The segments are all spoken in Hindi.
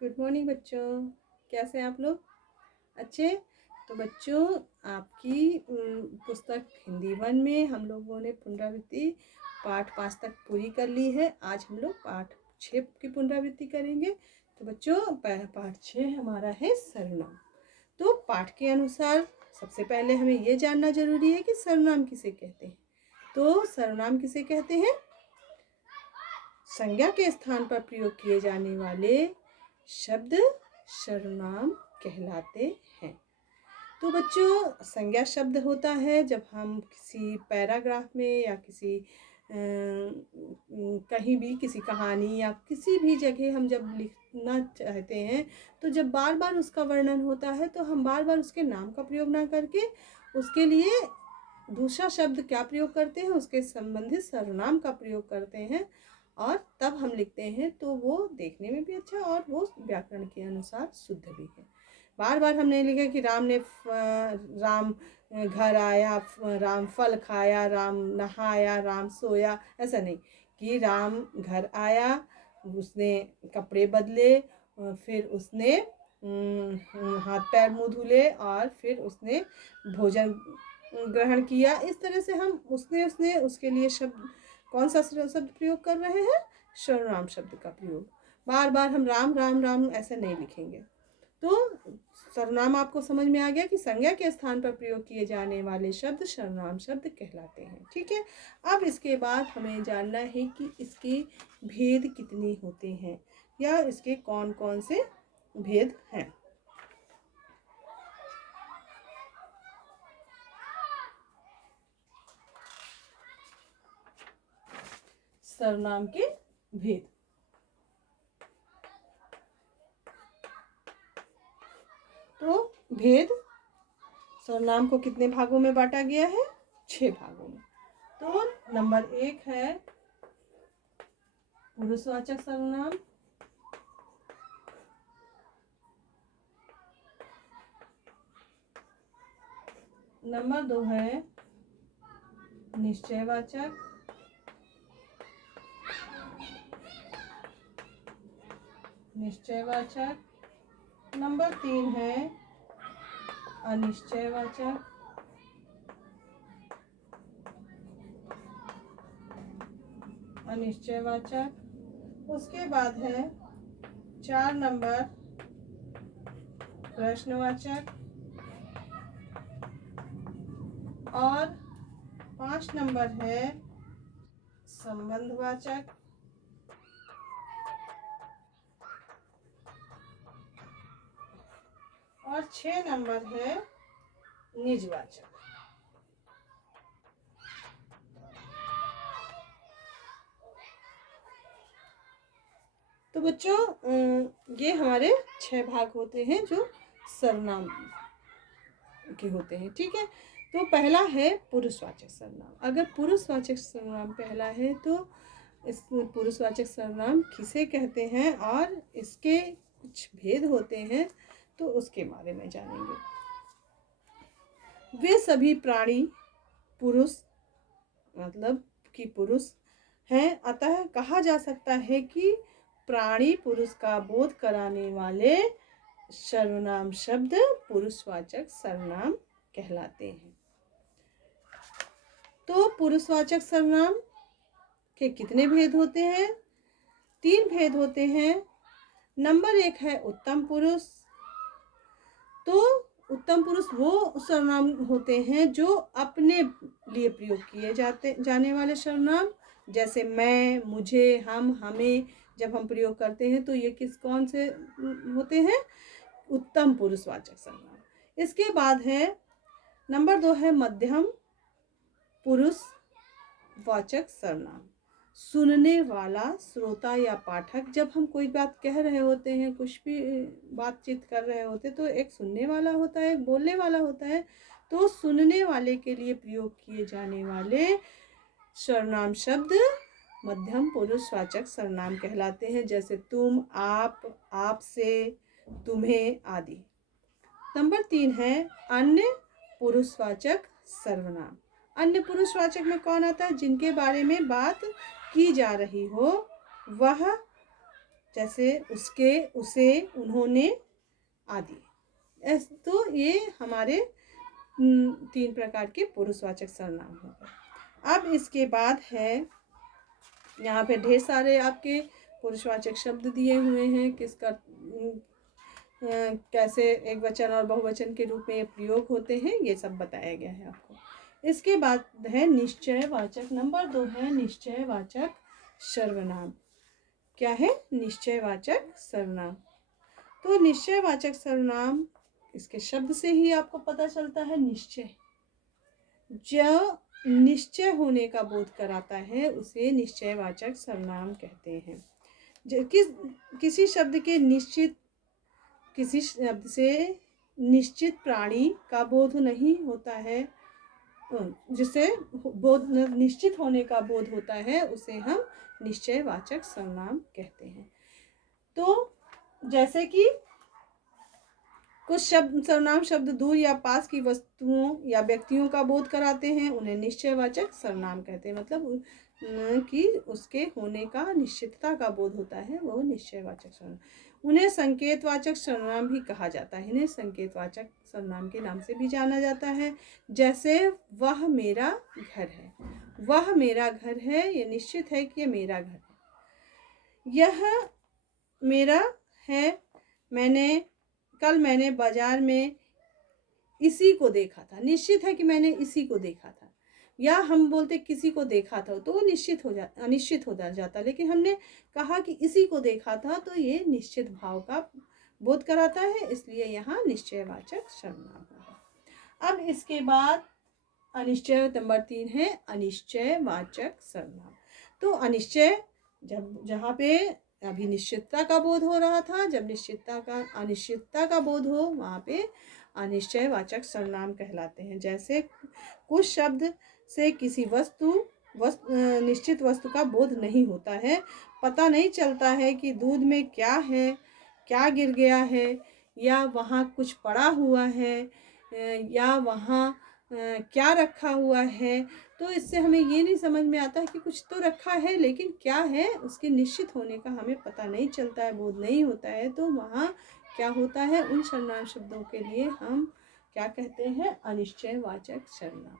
गुड मॉर्निंग बच्चों। कैसे हैं आप लोग? अच्छे। तो बच्चों, आपकी पुस्तक हिंदी 1 में हम लोगों ने पुनरावृत्ति पाठ 5 तक पूरी कर ली है। आज हम लोग पाठ 6 की पुनरावृत्ति करेंगे। तो बच्चों, पाठ 6 हमारा है सर्वनाम। तो पाठ के अनुसार सबसे पहले हमें ये जानना जरूरी है कि सर्वनाम किसे कहते हैं। तो सर्वनाम किसे कहते हैं? संज्ञा के स्थान पर प्रयोग किए जाने वाले शब्द सर्वनाम कहलाते हैं। तो बच्चों, संज्ञा शब्द होता है जब हम किसी पैराग्राफ में या किसी कहीं भी किसी कहानी या किसी भी जगह हम जब लिखना चाहते हैं, तो जब बार बार उसका वर्णन होता है तो हम बार बार उसके नाम का प्रयोग ना करके उसके लिए दूसरा शब्द क्या प्रयोग करते हैं, उसके संबंधित सर्वनाम का प्रयोग करते हैं और तब हम लिखते हैं। तो वो देखने में भी अच्छा और वो व्याकरण के अनुसार शुद्ध भी है। बार बार हम नहीं लिखे कि राम घर आया, राम फल खाया, राम नहाया, राम सोया। ऐसा नहीं कि राम घर आया, उसने कपड़े बदले, फिर उसने हाथ पैर मुँह धुले और फिर उसने भोजन ग्रहण किया। इस तरह से हम उसने उसके लिए शब्द कौन सा शब्द प्रयोग कर रहे हैं? सर्वनाम शब्द का प्रयोग। बार बार हम राम राम राम ऐसे नहीं लिखेंगे। तो सर्वनाम आपको समझ में आ गया कि संज्ञा के स्थान पर प्रयोग किए जाने वाले शब्द सर्वनाम शब्द कहलाते हैं। ठीक है। अब इसके बाद हमें जानना है कि इसके भेद कितने होते हैं या इसके कौन कौन से भेद हैं। सर्वनाम के भेद। तो भेद सर्वनाम को कितने भागों में बांटा गया है? 6 भागों में। तो नंबर 1 है पुरुषवाचक सर्वनाम। नंबर 2 है निश्चयवाचक। नंबर 3 है अनिश्चयवाचक। उसके बाद है 4 नंबर प्रश्नवाचक और 5 नंबर है संबंधवाचक और 6 नंबर है निजवाचक। तो बच्चों, ये हमारे 6 भाग होते हैं जो सर्वनाम के होते हैं। ठीक है। तो पहला है पुरुषवाचक सर्वनाम। अगर पुरुषवाचक सर्वनाम पहला है तो इस पुरुषवाचक सर्वनाम किसे कहते हैं और इसके कुछ भेद होते हैं, तो उसके बारे में जानेंगे। वे सभी प्राणी पुरुष मतलब कि पुरुष हैं, अतः कहा जा सकता है कि प्राणी पुरुष का बोध कराने वाले सर्वनाम शब्द पुरुषवाचक सर्वनाम कहलाते हैं। तो पुरुषवाचक सर्वनाम के कितने भेद होते हैं? 3 भेद होते हैं। नंबर 1 है उत्तम पुरुष। तो उत्तम पुरुष वो सर्वनाम होते हैं जो अपने लिए प्रयोग किए जाने वाले सर्वनाम, जैसे मैं, मुझे, हम, हमें जब हम प्रयोग करते हैं तो ये कौन से होते हैं? उत्तम पुरुषवाचक सर्वनाम। इसके बाद है नंबर 2 है मध्यम पुरुषवाचक सर्वनाम। सुनने वाला श्रोता या पाठक, जब हम कोई बात कह रहे होते हैं, कुछ भी बातचीत कर रहे होते, तो एक सुनने वाला होता है, एक बोलने वाला होता है। तो सुनने वाले के लिए प्रयोग किए जाने वाले सर्वनाम शब्द मध्यम पुरुषवाचक सर्वनाम कहलाते हैं, जैसे तुम, आप, आपसे, तुम्हें आदि। नंबर 3 है अन्य पुरुषवाचक सर्वनाम। अन्य पुरुषवाचक में कौन आता है? जिनके बारे में बात की जा रही हो, वह, जैसे उसके, उसे, उन्होंने आदि। तो ये हमारे 3 प्रकार के पुरुषवाचक सर्वनाम हो गए। अब इसके बाद है, यहाँ पे ढेर सारे आपके पुरुषवाचक शब्द दिए हुए हैं, किसका कैसे एक वचन और बहुवचन के रूप में प्रयोग होते हैं, ये सब बताया गया है आपको। इसके बाद है निश्चयवाचक। नंबर 2 है निश्चयवाचक सर्वनाम। क्या है? निश्चयवाचक सर्वनाम। तो निश्चयवाचक सर्वनाम, इसके शब्द से ही आपको पता चलता है निश्चय। जो निश्चय होने का बोध कराता है उसे निश्चयवाचक सर्वनाम कहते हैं। किसी शब्द के निश्चित, किसी शब्द से निश्चित प्राणी का बोध नहीं होता है, जिसे बोध निश्चित होने का बोध होता है, उसे हम निश्चयवाचक सर्वनाम कहते हैं। तो जैसे कि कुछ शब्द, सर्वनाम शब्द दूर या पास की वस्तुओं या व्यक्तियों का बोध कराते हैं, उन्हें निश्चयवाचक सर्वनाम कहते हैं। मतलब कि उसके होने का, निश्चितता का बोध होता है, वो निश्चयवाचक सर्वनाम। उन्हें संकेतवाचक सर्वनाम भी कहा जाता है। इन्हें संकेतवाचक सर्वनाम के नाम से भी जाना जाता है। जैसे वह मेरा घर है। वह मेरा घर है, ये निश्चित है कि ये मेरा घर है। यह मेरा है, कल मैंने बाजार में इसी को देखा था। निश्चित है कि मैंने इसी को देखा था। या हम बोलते किसी को देखा था तो वो अनिश्चित हो जाता, लेकिन हमने कहा कि इसी को देखा था तो ये निश्चित भाव का बोध कराता है, इसलिए यहाँ निश्चयवाचक सर्वनाम होगा। अब इसके बाद अनिश्चय, नंबर 3 है अनिश्चयवाचक सर्वनाम। तो अनिश्चय, जहाँ पे अभी निश्चितता का बोध हो रहा था, जब अनिश्चितता का बोध हो, वहाँ पे अनिश्चयवाचक सर्वनाम कहलाते हैं। जैसे कुछ शब्द से किसी निश्चित वस्तु का बोध नहीं होता है। पता नहीं चलता है कि दूध में क्या है, क्या गिर गया है, या वहाँ कुछ पड़ा हुआ है, या वहाँ क्या रखा हुआ है। तो इससे हमें ये नहीं समझ में आता है कि कुछ तो रखा है, लेकिन क्या है उसके निश्चित होने का हमें पता नहीं चलता है, बोध नहीं होता है। तो वहाँ क्या होता है, उन सर्वनाम शब्दों के लिए हम क्या कहते हैं, अनिश्चयवाचक सर्वनाम।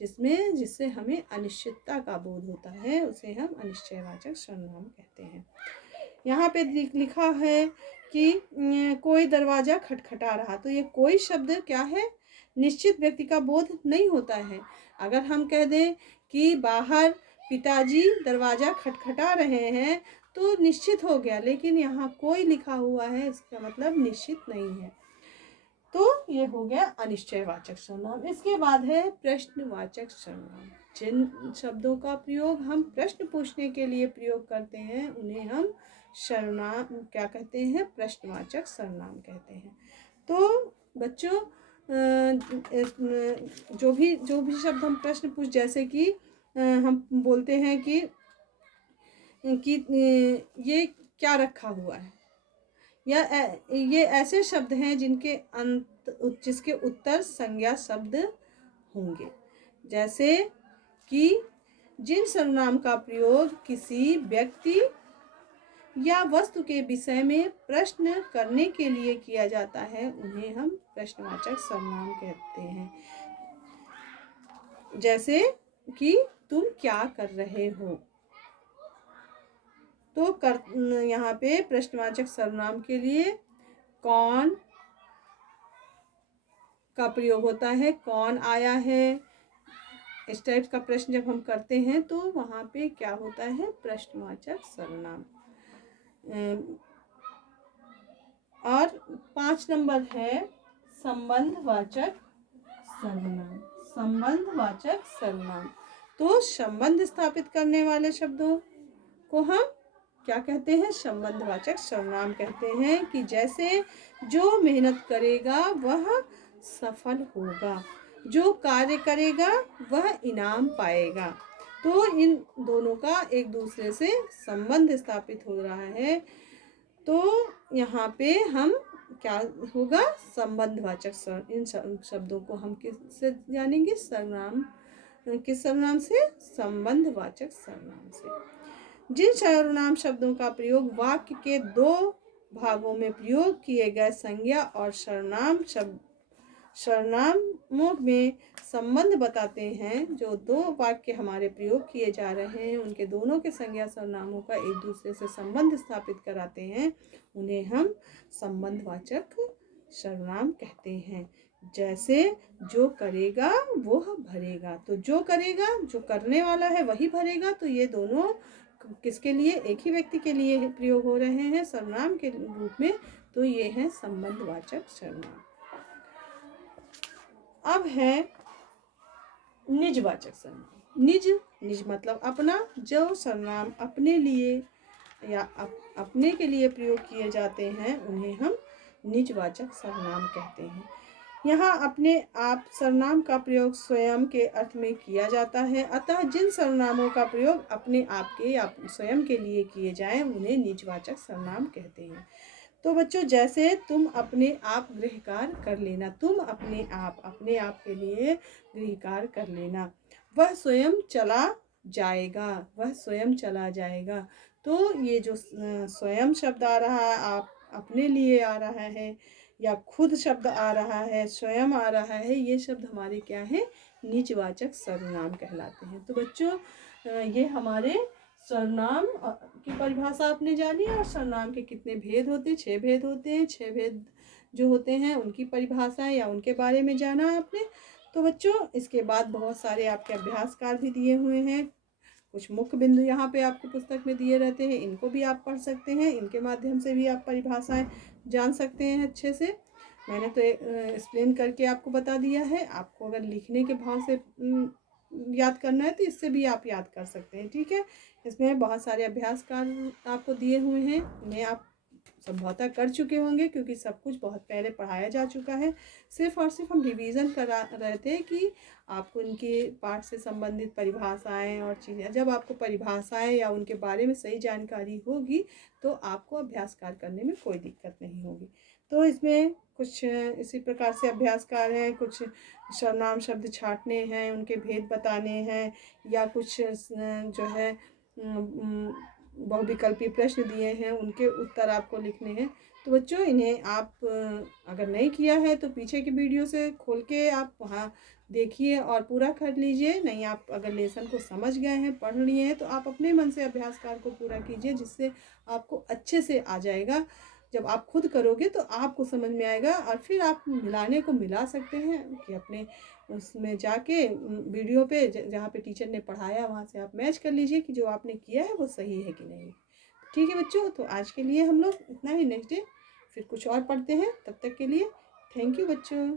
जिससे हमें अनिश्चितता का बोध होता है, उसे हम अनिश्चयवाचक सर्वनाम कहते हैं। यहाँ पे लिखा है कि कोई दरवाजा खटखटा रहा, तो ये कोई शब्द क्या है, निश्चित व्यक्ति का बोध नहीं होता है। अगर हम कह दें कि बाहर पिताजी दरवाजा खटखटा रहे हैं तो निश्चित हो गया, लेकिन यहाँ कोई लिखा हुआ है, इसका मतलब निश्चित नहीं है। तो ये हो गया अनिश्चयवाचक सर्वनाम। इसके बाद है प्रश्नवाचक सर्वनाम। जिन शब्दों का प्रयोग हम प्रश्न पूछने के लिए प्रयोग करते हैं, उन्हें हम सर्वनाम क्या कहते हैं, प्रश्नवाचक सर्वनाम कहते हैं। तो बच्चों, जो भी शब्द हम प्रश्न पूछ, जैसे कि हम बोलते हैं कि ये क्या रखा हुआ है, या ये ऐसे शब्द हैं जिसके उत्तर संज्ञा शब्द होंगे। जैसे कि जिन सर्वनाम का प्रयोग किसी व्यक्ति या वस्तु के विषय में प्रश्न करने के लिए किया जाता है, उन्हें हम प्रश्नवाचक सर्वनाम कहते हैं। जैसे कि तुम क्या कर रहे हो। तो यहाँ पे प्रश्नवाचक सर्वनाम के लिए कौन का प्रयोग होता है, कौन आया है, इस टाइप का प्रश्न जब हम करते हैं तो वहाँ पे क्या होता है, प्रश्नवाचक सर्वनाम। और 5 नंबर है संबंधवाचक सर्वनाम। संबंधवाचक सर्वनाम, तो संबंध स्थापित करने वाले शब्दों को हम क्या कहते हैं, संबंधवाचक सर्वनाम कहते हैं। कि जैसे जो मेहनत करेगा वह सफल होगा, जो कार्य करेगा वह इनाम पाएगा। तो इन दोनों का एक दूसरे से संबंध स्थापित हो रहा है। तो यहाँ पे हम क्या होगा, संबंधवाचक इन शब्दों को हम किससे जानेंगे, सर्वनाम। किस सर्वनाम से, संबंधवाचक सर्वनाम से। जिन सर्वनाम शब्दों का प्रयोग वाक्य के दो भागों में प्रयोग किए गए संज्ञा और सर्वनामों में संबंध बताते हैं, जो दो वाक्य हमारे प्रयोग किए जा रहे हैं उनके दोनों के संज्ञा सर्वनामों का एक दूसरे से संबंध स्थापित कराते हैं, उन्हें हम संबंधवाचक सर्वनाम कहते हैं। जैसे जो करेगा वो भरेगा, तो जो करेगा, जो करने वाला है वही भरेगा, तो ये दोनों किसके लिए, एक ही व्यक्ति के लिए प्रयोग हो रहे हैं सर्वनाम के रूप में, तो ये है संबंधवाचक सर्वनाम। अब है निजवाचक सर्वनाम। निज मतलब अपना, जो सर्वनाम अपने लिए या अपने के लिए प्रयोग किए जाते हैं उन्हें हम निजवाचक सर्वनाम कहते हैं। यहाँ अपने आप सर्वनाम का प्रयोग स्वयं के अर्थ में किया जाता है, अतः जिन सर्वनामों का प्रयोग अपने आप के या स्वयं के लिए किए जाएं उन्हें निजवाचक सर्वनाम कहते हैं। तो बच्चों, जैसे तुम अपने आप गृहकार्य कर लेना, तुम अपने आप के लिए गृहकार्य कर लेना, वह स्वयं चला जाएगा, वह स्वयं चला जाएगा। तो ये जो स्वयं शब्द आ रहा है, आप अपने लिए आ रहा है, या खुद शब्द आ रहा है, स्वयं आ रहा है, ये शब्द हमारे क्या है, निजवाचक सर्वनाम कहलाते हैं। तो बच्चों, ये हमारे सर्वनाम की परिभाषा आपने जानी, और सर्वनाम के कितने भेद होते हैं, 6 भेद होते हैं। 6 भेद जो होते हैं उनकी परिभाषा या उनके बारे में जाना आपने। तो बच्चों, इसके बाद बहुत सारे आपके अभ्यासकार भी दिए हुए हैं, कुछ मुख्य बिंदु यहाँ पे आपकी पुस्तक में दिए रहते हैं, इनको भी आप पढ़ सकते हैं, इनके माध्यम से भी आप परिभाषाएं जान सकते हैं अच्छे से। मैंने तो एक्सप्लेन करके आपको बता दिया है, आपको अगर लिखने के भाव से याद करना है तो इससे भी आप याद कर सकते हैं, ठीक है। इसमें बहुत सारे अभ्यासकार आपको दिए हुए हैं, उन्हें आप संभवतः कर चुके होंगे क्योंकि सब कुछ बहुत पहले पढ़ाया जा चुका है। सिर्फ और सिर्फ हम रिवीजन करा रहे थे कि आपको इनके पाठ से संबंधित परिभाषाएं और चीज़ें, जब आपको परिभाषाएं या उनके बारे में सही जानकारी होगी तो आपको अभ्यासकार करने में कोई दिक्कत नहीं होगी। तो इसमें कुछ इसी प्रकार से अभ्यासकार हैं, कुछ सर्वनाम शब्द छांटने हैं, उनके भेद बताने हैं, या कुछ जो है बहुविकल्पी प्रश्न दिए हैं, उनके उत्तर आपको लिखने हैं। तो बच्चों, इन्हें आप अगर नहीं किया है तो पीछे की वीडियो से खोल के आप वहाँ देखिए और पूरा कर लीजिए। नहीं, आप अगर लेसन को समझ गए हैं, पढ़ लिए हैं, तो आप अपने मन से अभ्यासकार को पूरा कीजिए, जिससे आपको अच्छे से आ जाएगा। जब आप खुद करोगे तो आपको समझ में आएगा, और फिर आप मिलाने को मिला सकते हैं कि अपने उसमें जाके वीडियो पे जहाँ पे टीचर ने पढ़ाया वहाँ से आप मैच कर लीजिए कि जो आपने किया है वो सही है कि नहीं। ठीक है बच्चों, तो आज के लिए हम लोग इतना ही, नेक्स्ट डे फिर कुछ और पढ़ते हैं। तब तक के लिए थैंक यू बच्चों।